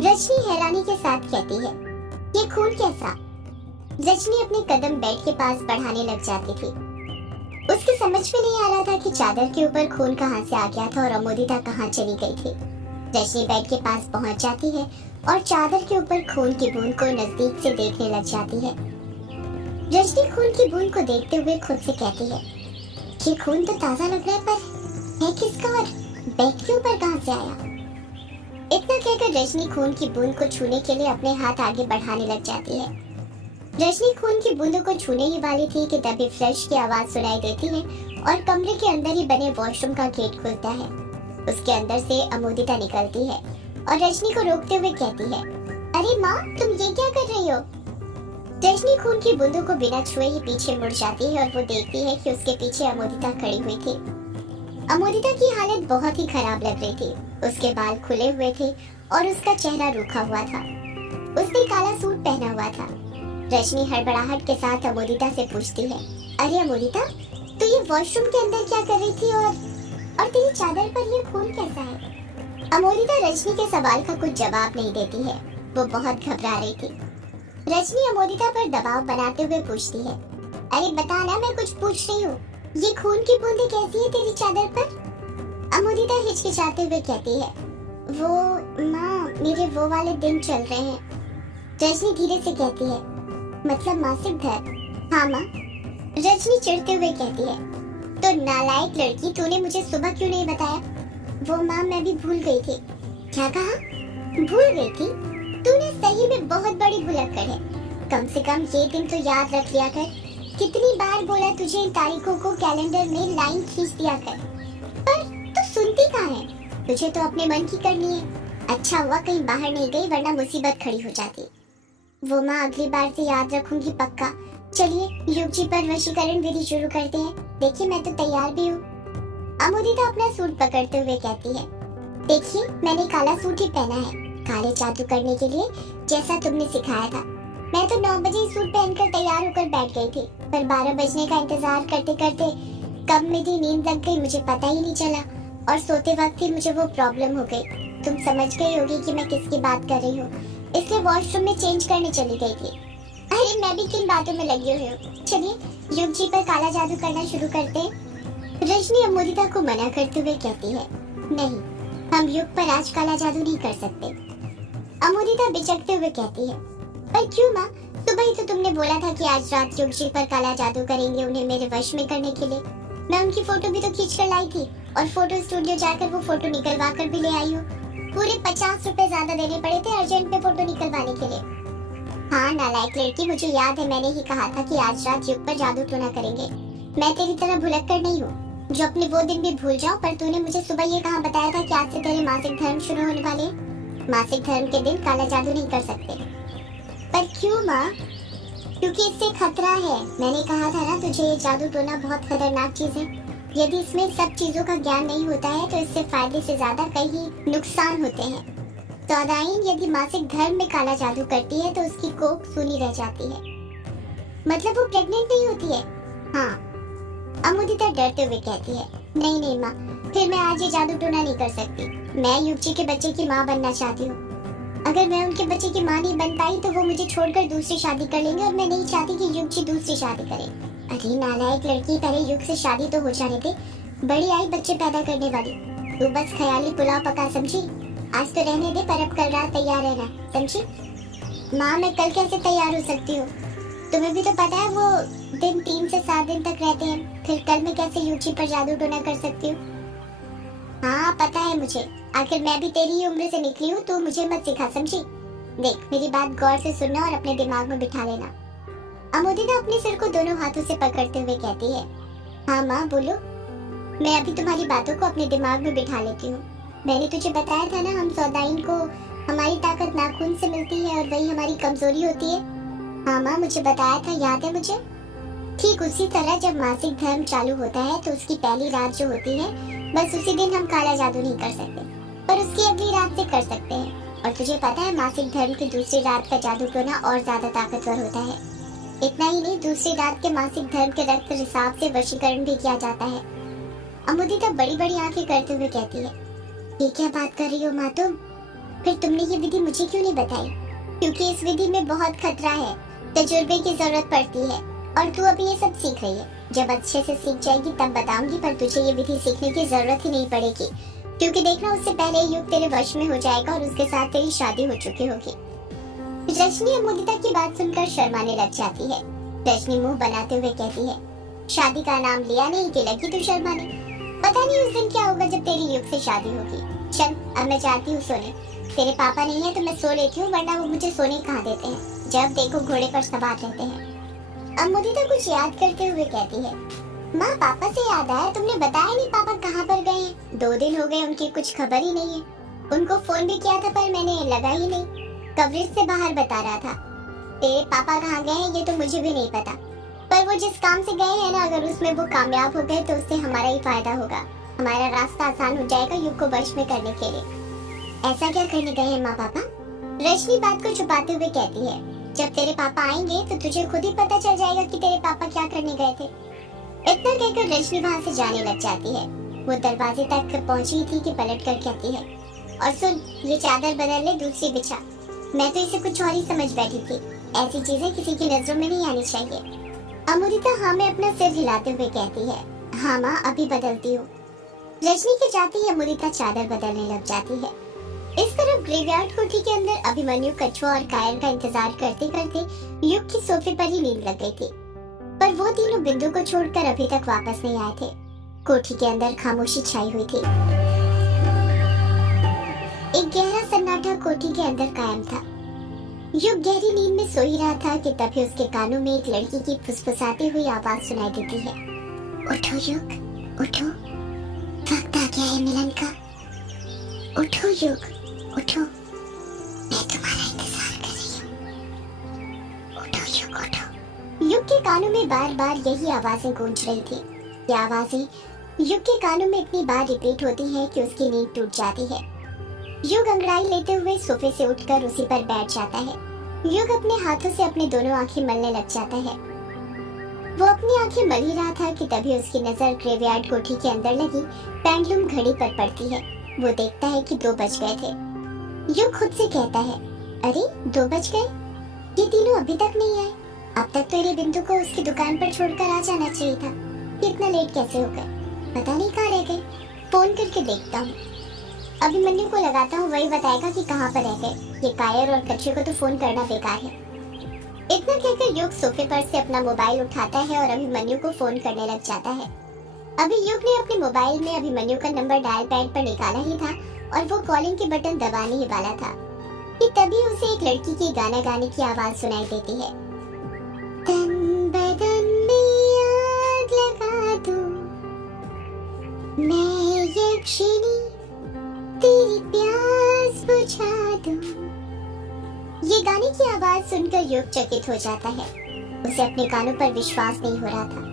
रजनी हैरानी के साथ कहती है, ये खून कैसा? रजनी अपने कदम बेड के पास बढ़ाने लग जाती थी। उसकी समझ में नहीं आ रहा था कि चादर के ऊपर खून कहाँ से आ गया था और अमोदिता कहाँ चली गई थी। रजनी बेड के पास पहुंच जाती है और चादर के ऊपर खून की बूंद को नजदीक से देखने लग जाती है। रजनी खून की बूंद को देखते हुए खुद से कहती है, ये खून तो ताजा लग रहा है, पर है किसका और बेड के ऊपर कहाँ से आया? इतना कहकर रजनी खून की बूंद को छूने के लिए अपने हाथ आगे बढ़ाने लग जाती है। रजनी खून की बूंदों को छूने ही वाली थी कि तभी फ्लश की आवाज सुनाई देती है और कमरे के अंदर ही बने वॉशरूम का गेट खुलता है। उसके अंदर से अमोदिता निकलती है और रजनी को रोकते हुए कहती है, अरे माँ, तुम ये क्या कर रही हो? रजनी खून की बूंदों को बिना छुए ही पीछे मुड़ जाती है और वो देखती है कि उसके पीछे अमोदिता खड़ी हुई थी। अमोदिता की हालत बहुत ही खराब लग रही थी। उसके बाल खुले हुए थे और उसका चेहरा रूखा हुआ था। उसने काला सूट पहना हुआ था। रजनी हड़बड़ाहट के साथ अमोदिता से पूछती है, अरे अमोदिता, तू ये वॉशरूम के अंदर क्या कर रही थी और तेरी चादर पर ये खून कैसा है? अमोदिता रजनी के सवाल का कुछ जवाब नहीं देती है। वो बहुत घबरा रही थी। रजनी अमोदिता पर दबाव बनाते हुए पूछती है, अरे बता ना, मैं कुछ पूछ रही हूँ। ये खून की बूंदें कैसी है तेरी चादर पर? अमोदिता हिचकिचाते हुए कहती है, वो माँ, मेरे वो वाले दिन चल रहे हैं। रजनी धीरे से कहती है, मतलब मासिक धर्म? हाँ माँ। रजनी चिढ़ते हुए कहती है, तो नालायक लड़की, तूने मुझे सुबह क्यों नहीं बताया? वो माँ, मैं भी भूल गई थी। क्या कहा? भूल गई थी? तूने सही में बहुत बड़ी भुलक्कड़ है। कम से कम ये दिन तो याद रख लिया कर। कितनी बार बोला तुझे इन तारीखों को कैलेंडर में लाइन खींच दिया कर, पर तू सुनती कहाँ है? तुझे तो अपने मन की करनी है। अच्छा हुआ कहीं बाहर नहीं गई, वरना मुसीबत खड़ी हो जाती। वो माँ, अगली बार से याद रखूंगी पक्का। चलिए युग जी पर वशीकरण विधि शुरू करते हैं। देखिए, मैं तो तैयार भी हूँ। अमोदिता अपना सूट पकड़ते हुए कहती है, देखिए, मैंने काला सूट ही पहना है, काले जादू करने के लिए, जैसा तुमने सिखाया था। मैं तो 9 बजे सूट पहनकर तैयार होकर बैठ गई थी, पर 12 बजने का इंतजार करते करते कब मेरी नींद लग गई मुझे पता ही नहीं चला, और सोते वक्त ही मुझे वो प्रॉब्लम हो गई। तुम समझ गई होगी कि मैं किसकी बात कर रही हूँ, इसलिए वॉशरूम में चेंज करने चली गई थी। अरे मैं भी किन बातों में लगी हुई हूँ। चलिए युग जी पर काला जादू करना शुरू करते हैं। रजनी अमोदिता को मना करते हुए कहती है, नहीं, हम युग पर आज काला जादू नहीं कर सकते। अमोदिता बिचकते हुए कहती है, पर क्यों माँ? सुबह ही तो तुमने बोला था कि आज रात युग जी पर काला जादू करेंगे, उन्हें मेरे वश में करने के लिए। मैं उनकी फोटो भी तो खींच कर लाई थी और फोटो स्टूडियो जाकर वो फोटो निकलवा कर भी ले आई हूँ। पूरे 50 रुपए ज्यादा देने पड़े थे अर्जेंट में फोटो निकलवाने के लिए। हाँ नालायक लड़की, मुझे याद है, मैंने ही कहा था कि आज रात युग पर जादू टोना करेंगे। मैं तेरी तरह भुलक्कड़ नहीं हूँ जो अपने वो दिन भी भूल जाऊँ, पर तूने मुझे सुबह ये कहाँ बताया था कि आज से तेरे मासिक धर्म शुरू होने वाले हैं। मासिक धर्म के दिन काला जादू नहीं कर सकते। पर क्यों माँ? क्योंकि इससे खतरा है। मैंने कहा था ना तुझे, ये जादू टोना बहुत खतरनाक चीज है। यदि इसमें सब चीजों का ज्ञान नहीं होता है तो इससे फायदे से ज्यादा कई नुकसान होते हैं। सौदाइन यदि मासिक धर्म में काला जादू करती है तो उसकी कोख सूनी रह जाती है। मतलब वो प्रेग्नेंट नहीं होती है? हाँ। अमोदिता डरते हुए कहती है, नहीं नहीं माँ, फिर मैं आज ये जादू टोना नहीं कर सकती। मैं युग जी के बच्चे की माँ बनना चाहती हूँ। अगर मैं उनके बच्चे की माँ नहीं बन पाई तो वो मुझे छोड़कर दूसरी शादी कर लेंगे, और मैं नहीं चाहती कि युग जी दूसरी शादी करे। अरे नालायक लड़की, पहले युग से शादी तो हो जाने दे। बड़ी आई बच्चे पैदा करने वाली। तू बस ख्याली पुलाव पका, समझी? आज तो रहने दे, पर अब कल रात तैयार रहना, समझी? माँ, मैं कल कैसे तैयार हो सकती हूँ? तुम्हें भी तो पता है वो दिन 3 से 7 दिन तक रहते हैं। फिर कल मैं कैसे युग जी पर जादू टोना कर सकती हूँ? हाँ पता है मुझे, आखिर मैं भी तेरी ही उम्र से निकली हूँ, तू मुझे मत सिखा, समझी? देख, मेरी बात गौर से सुनना और अपने दिमाग में बिठा लेना। अमोदिता अपने सिर को दोनों हाथों से पकड़ते हुए कहती है, हाँ माँ बोलो। मैं अभी तुम्हारी बातों को अपने दिमाग में बिठा लेती हूँ। मैंने तुझे बताया था ना, हम सौदाइन को हमारी ताकत नाखून से मिलती है और वही हमारी कमजोरी होती है। हाँ माँ, मुझे बताया था, याद है मुझे। ठीक उसी तरह जब मासिक धर्म चालू होता है तो उसकी पहली रात जो होती है, बस उसी दिन हम काला जादू नहीं कर सकते, पर उसकी अगली रात से कर सकते हैं। और तुझे पता है, मासिक धर्म की दूसरी रात का जादू टोना और ज्यादा ताकतवर होता है। इतना ही नहीं, दूसरी रात के मासिक धर्म के रक्त रिसाव से वशीकरण भी किया जाता है। अमोदिता बड़ी बड़ी आंखें करते हुए कहती है, ये क्या बात कर रही हो माँ तुम? फिर तुमने ये विधि मुझे क्यों नहीं बताई? क्योंकि इस विधि में बहुत खतरा है, तजुर्बे की जरूरत पड़ती है और तू अभी ये सब सीख रही है। जब अच्छे से सीख जाएगी तब बताऊंगी, पर तुझे ये विधि सीखने की जरूरत ही नहीं पड़ेगी, क्योंकि देखना उससे पहले युग तेरे वश में हो जाएगा और उसके साथ तेरी शादी हो चुकी होगी। रजनी अब मुदिता की बात सुनकर शर्माने लग जाती है। रजनी मुंह बनाते हुए कहती है, शादी का नाम लिया नहीं कि लगी तू शर्माने। पता नहीं उस दिन क्या होगा जब तेरी युग से शादी होगी। चल अब मैं जाती हूँ सोने। तेरे पापा नहीं है तो मैं सो लेती हूँ, वरना वो मुझे सोने कहाँ देते हैं। जब देखो घोड़े पर सवार रहते हैं। अब मुदिता कुछ याद करते हुए कहती है, माँ पापा से याद आया, तुमने बताया नहीं पापा कहाँ पर गए हैं। 2 दिन हो गए उनकी कुछ खबर ही नहीं है। उनको फोन भी किया था पर मैंने लगा ही नहीं, कवरेज से बाहर बता रहा था। तेरे पापा कहाँ गए हैं ये तो मुझे भी नहीं पता, पर वो जिस काम से गए हैं ना, अगर उसमें वो कामयाब हो गए तो उससे हमारा ही फायदा होगा। हमारा रास्ता आसान हो जाएगा युग को वश में करने के लिए। ऐसा क्या करने गए हैं माँ पापा? रजनी बात को छुपाते हुए कहती है, जब तेरे पापा आएंगे तो तुझे खुद ही पता चल जाएगा कि तेरे पापा क्या करने गए थे। इतना कहकर रजनी वहाँ से जाने लग जाती है। वो दरवाजे तक पहुंची थी कि पलट कर कहती है, और सुन, ये चादर बदल ले, दूसरी बिछा। मैं तो इसे कुछ और ही समझ बैठी थी। ऐसी चीजें किसी की नजरों में नहीं आनी चाहिए। अमुदिता हाँ में अपना सिर हिलाते हुए कहती है, हाँ माँ अभी बदलती हूँ। रजनी के जाते ही अमुदिता चादर बदलने लग जाती है। इस तरफ ग्रेवयार्ड कोठी के अंदर अभिमन्यु कछुआ और कायर का इंतजार करते करते युग की सोफे पर ही नींद लग गई थी, पर वो तीनों बिंदु को छोड़कर अभी तक वापस नहीं आए थे। कोठी के अंदर खामोशी छाई हुई थी। एक गहरा सन्नाटा कोठी के अंदर कायम था। युग गहरी नींद में सो ही रहा था कि तभी उसके कानों में एक लड़की की फुसफुसाती हुई आवाज सुनाई देती है, उठो युग, उठो, वक्त आ गया है मिलन का। उठो युग, उठो, मैं तुम्हारा इंतजार कर रही हूँ। उठो युग, उठो। युग के कानों में बार बार यही आवाजें गूंज रही थी। ये आवाजें युग के कानों में इतनी बार रिपीट होती है कि उसकी नींद टूट जाती है। युग अंगड़ाई लेते हुए सोफे से उठकर उसी पर बैठ जाता है। युग अपने हाथों से अपने दोनों आंखें मलने लग जाता है। वो अपनी आंखें मल ही रहा था कि तभी उसकी नजर ग्रेवयार्ड कोठी के अंदर लगी पेंडुलम घड़ी पर पड़ती है। वो देखता है कि 2 बज गए थे। युग खुद से कहता है, अरे 2 बज गए, ये तीनों अभी तक नहीं आए। अब तक तो मेरे बिंदु को उसकी दुकान पर छोड़कर आ जाना चाहिए था। इतना लेट कैसे हो गए? पता नहीं कहाँ रह गए। फोन करके देखता हूँ। अभिमन्यु को लगाता हूँ, वही बताएगा कि कहाँ पर रह गए। ये कायर और कच्चे को तो फोन करना बेकार है। इतना कहकर युग सोफे पर से अपना मोबाइल उठाता है और अभिमन्यु को फोन करने लग जाता है। अभी युग ने अपने मोबाइल में अभिमन्यु का नंबर डायल पैड पर निकाला ही था और वो कॉलिंग के बटन दबाने ही वाला था कि तभी उसे एक लड़की की गाना गाने की आवाज सुनाई देती है। तन बदन में आग लगा दूं, मैं यक्षिणी तेरी प्यास बुझा दूं। ये गाने की आवाज सुनकर युग चकित हो जाता है। उसे अपने कानों पर विश्वास नहीं हो रहा था।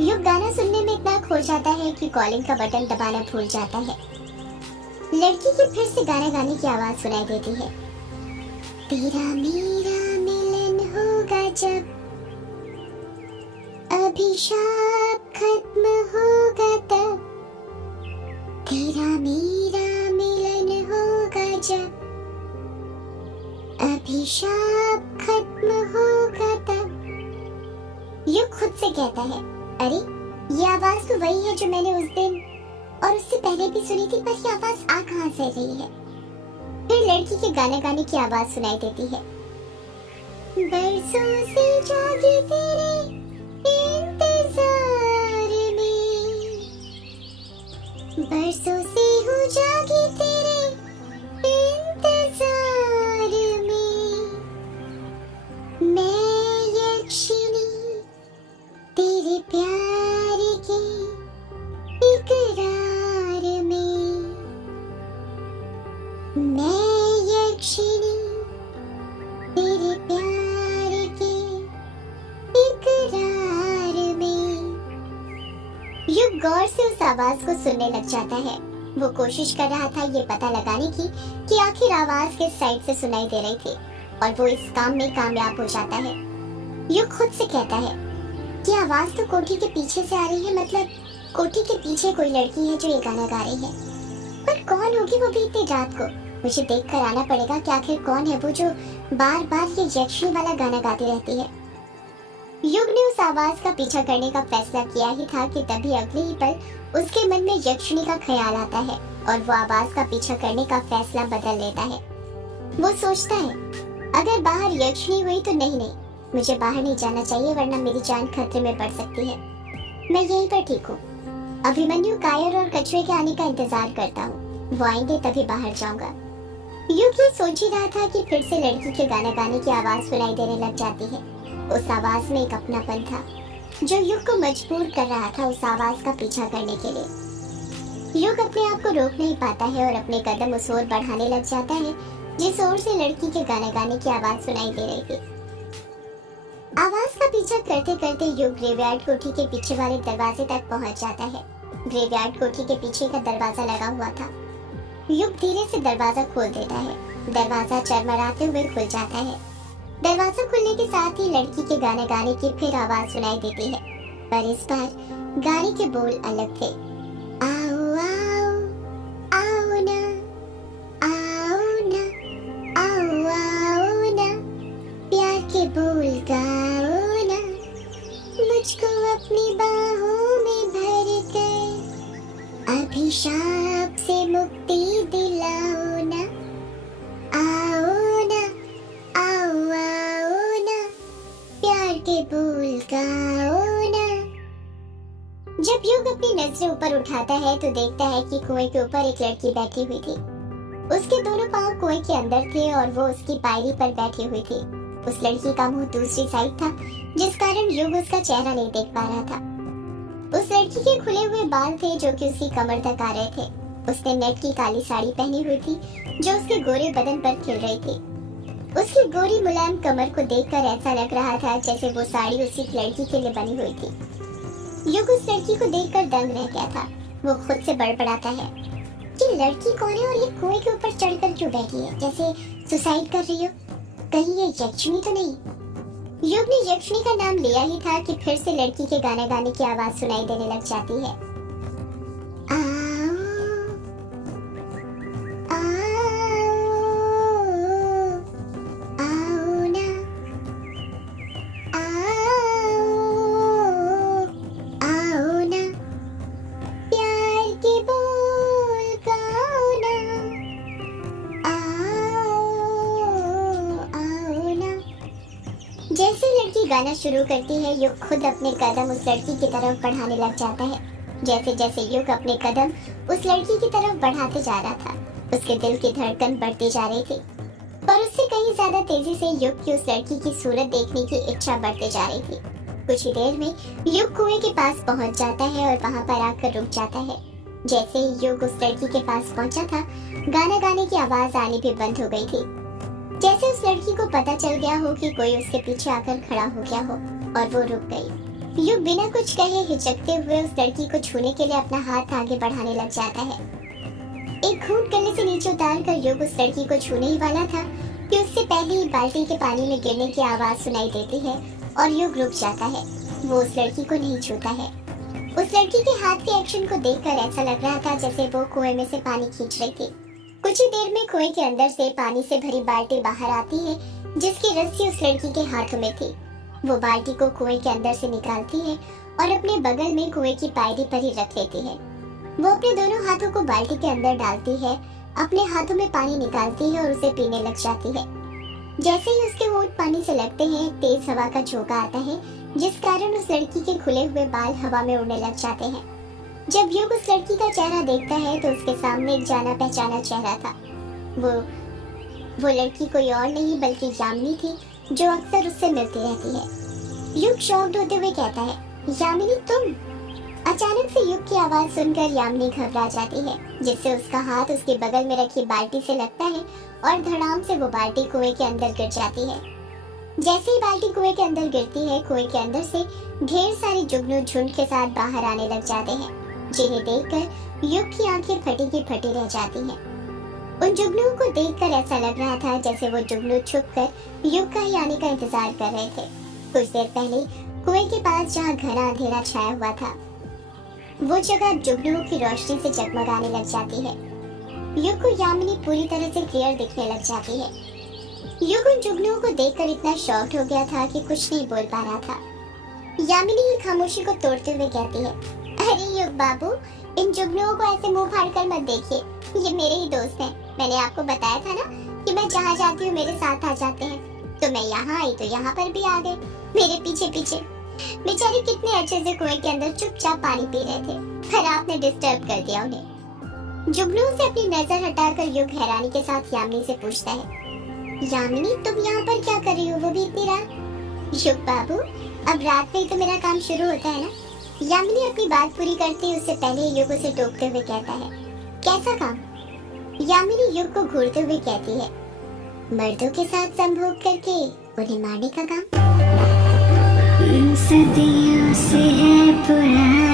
युग गाना सुनने में इतना खो जाता है कि कॉलिंग का बटन दबाना भूल जाता है। लड़की की फिर से गाना गाने की आवाज सुनाई देती है। तेरा मेरा मिलन होगा जब, अभिशाप खत्म होगा तब। तेरा मेरा मिलन होगा जब, अभिशाप खत्म होगा तब। युग खुद से कहता है, अरे ये आवाज तो वही है जो मैंने उस दिन और उससे पहले भी सुनी थी, पर ये आवाज आ कहाँ से रही है? फिर लड़की के गाना गाने की आवाज सुनाई देती है। बरसों से जागी तेरे इंतजार में, बरसों से हूँ जागी तेरे इंतजार में। मैं यक्षिणी तेरे प्यार के इकरार में, मैं यक्षिणी तेरे प्यार के इकरार में। युग गौर से उस आवाज को सुनने लग जाता है। वो कोशिश कर रहा था ये पता लगाने की कि आखिर आवाज किस साइड से सुनाई दे रही थी, और वो इस काम में कामयाब हो जाता है। युग खुद से कहता है कि आवाज तो कोठी के पीछे से आ रही है, मतलब कोठी के पीछे कोई लड़की है जो ये गाना गा रही है। पर कौन होगी वो भी इतनी रात को? मुझे देख कर आना पड़ेगा कि आखिर कौन है वो जो बार बार ये यक्षिणी वाला गाना गाती रहती है। युग ने उस आवाज का पीछा करने का फैसला किया ही था कि तभी अगले ही पल उसके मन में यक्षिणी का ख्याल आता है और वो आवाज का पीछा करने का फैसला बदल लेता है। वो सोचता है, अगर बाहर यक्षिणी हुई तो नहीं, मुझे बाहर नहीं जाना चाहिए वरना मेरी जान खतरे में पड़ सकती है। मैं यहीं पर ठीक हूँ। अभिमन्यु, कायर और कछुए के आने का इंतजार करता हूँ। वो आएंगे तभी बाहर जाऊंगा। युग ये सोच ही रहा था कि फिर से लड़की के गाना गाने की आवाज सुनाई देने लग जाती है। उस आवाज में एक अपनापन था जो युग को मजबूर कर रहा था उस आवाज का पीछा करने के लिए। युग अपने आप को रोक नहीं पाता है और अपने कदम उस ओर बढ़ाने लग जाता है जिस ओर से लड़की के गाना गाने की आवाज सुनाई दे रही थी। आवाज का पीछा करते करते युग ग्रेवयार्ड कोठी के पीछे वाले दरवाजे तक पहुंच जाता है। ग्रेवयार्ड कोठी के पीछे का दरवाजा लगा हुआ था। युग धीरे से दरवाजा खोल देता है। दरवाजा चरमराते हुए खुल जाता है। दरवाजा खुलने के साथ ही लड़की के गाने गाने की फिर आवाज सुनाई देती है, पर इस बार गाने के बोल अलग थे। आओ आओ आओ ना, आओ ना, आओ आओ ना, प्यार के बोल गाओ ना, मुझको अपनी बाहों में भर कर अभिशाप से मुक्ति दिलाओ ना, आओ ना, आओ आओ ना, प्यार के बोल गाओ ना। जब युग अपनी नजरें ऊपर उठाता है तो देखता है कि कुएं के ऊपर एक लड़की बैठी हुई थी। उसके दोनों पांव कुएं के अंदर थे और वो उसकी पायरी पर बैठी हुई थी। उस लड़की का मुंह दूसरी साइड था जिस कारण युग उसका चेहरा नहीं देख पा रहा था। उस लड़की के खुले हुए बाल थे जो कि उसकी कमर तक आ रहे थे। उसने नेट की काली साड़ी पहनी हुई थी जो उसके गोरे बदन पर खिल रही थी। उसकी गोरी मुलायम कमर को देखकर ऐसा लग रहा था जैसे वो साड़ी उसी लड़की के लिए बनी हुई थी। युग उस लड़की को देखकर दंग रह गया था। वो खुद से बड़बड़ाता है कि लड़की कौन है और ये कुएं के ऊपर चढ़कर क्यों बैठी है, जैसे सुसाइड कर रही हो। कहीं ये यक्षिणी तो नहीं। युग ने यक्षिणी का नाम लिया ही था कि फिर से लड़की के गाने गाने की आवाज सुनाई देने लग जाती है। आओ आओ आओ ना, आओ आओ ना, प्यार के बोल गाओ ना, आओ आओ ना। जैसे लड़की गाना शुरू करती है युग खुद अपने कदम उस लड़की की तरफ बढ़ाने लग जाता है। जैसे जैसे युग अपने कदम उस लड़की की तरफ बढ़ाते जा रहा था उसके दिल की धड़कन बढ़ती जा रही थी, पर उससे कहीं ज्यादा तेजी से युग की उस लड़की की सूरत देखने की इच्छा बढ़ती जा रही थी। कुछ ही देर में युग कुएं के पास पहुंच जाता है और वहां पर आकर रुक जाता है। जैसे ही युग उस लड़की के पास पहुंचा था गाना गाने की आवाज आनी भी बंद हो गई थी। जैसे उस लड़की को पता चल गया हो कि कोई उसके पीछे आकर खड़ा हो गया हो और वो रुक गई। युग बिना कुछ कहे हिचकते हुए उस लड़की को छूने के लिए अपना हाथ आगे बढ़ाने लग जाता है। एक घूंट गले से नीचे उतार कर युग उस लड़की को छूने ही वाला था कि उससे पहले ही बाल्टी के पानी में गिरने की आवाज सुनाई देती है और युग रुक जाता है। वो उस लड़की को नहीं छूता है। उस लड़की के हाथ के एक्शन को देखकर ऐसा लग रहा था जैसे वो कुएं में से पानी खींच रही थी। कुछ ही देर में कुएं के अंदर से पानी से भरी बाल्टी बाहर आती है जिसकी रस्सी उस लड़की के हाथों में थी। वो बाल्टी को कुएं के अंदर से निकालती है और अपने बगल में कुएं की पायरी पर ही रख लेती है। वो अपने दोनों हाथों को बाल्टी के अंदर डालती है, अपने हाथों में पानी निकालती है और उसे पीने लग जाती है। जैसे ही उसके होंठ पानी से लगते हैं तेज हवा का झोंका आता है जिस कारण उस लड़की के खुले हुए बाल हवा में उड़ने लग जाते हैं। जब युग उस लड़की का चेहरा देखता है तो उसके सामने एक जाना पहचाना चेहरा था। वो लड़की कोई और नहीं बल्कि यामिनी थी जो अक्सर उससे मिलती रहती है। युग शॉक्ड होते हुए कहता है, यामिनी तुम? अचानक से युग की आवाज सुनकर यामिनी घबरा जाती है जिससे उसका हाथ उसके बगल में रखी बाल्टी से लगता है और धड़ाम से वो बाल्टी कुएं के अंदर गिर जाती है। जैसे ही बाल्टी कुएं के अंदर गिरती है कुएं के अंदर से ढेर सारे जुगनू झुंड के साथ बाहर आने लग जाते हैं जिन्हें देखकर युग की आंखें फटी की फटी रह जाती हैं। उन जुगनुओं को देखकर ऐसा लग रहा था जैसे वो जुगनू छुपकर युग का ही आने का इंतजार कर रहे थे। कुछ देर पहले कुएं के पास जहाँ घना अंधेरा छाया हुआ था वो जगह जुगनुओं की रोशनी से जगमगाने लग जाती है। युग को यामिनी पूरी तरह से क्लियर दिखने लग जाती है। युग उन जुगनुओं को देखकर इतना शॉक्ड हो गया था कि कुछ नहीं बोल पा रहा था। यामिनी की खामोशी को तोड़ते हुए कहती है, अरे युग बाबू, इन जुगनुओं को ऐसे मुंह फाड़ कर मत देखिए, ये मेरे ही दोस्त हैं। मैंने आपको बताया था ना कि मैं जहाँ जाती हूँ मेरे साथ आ जाते हैं, तो मैं यहाँ आई तो यहाँ पर भी आ गए मेरे पीछे पीछे। बेचारे कितने अच्छे से कुएं के अंदर चुपचाप पानी पी रहे थे, पर आपने डिस्टर्ब कर दिया उन्हें। जुगनुओं से अपनी नजर हटाकर युग हैरानी के साथ यामिनी से पूछता है, यामिनी तुम यहाँ पर क्या कर रही हो, वो भी इतनी रात? युग बाबू, अब रात में ही तो मेरा काम शुरू होता है ना। यामिनी अपनी बात पूरी करती उससे पहले युग उसे टोकते हुए कहता है, कैसा काम? यामिनी युग को घूरते हुए कहती है, मर्दों के साथ संभोग करके उन्हें मारने का काम। सदियों से है पुराना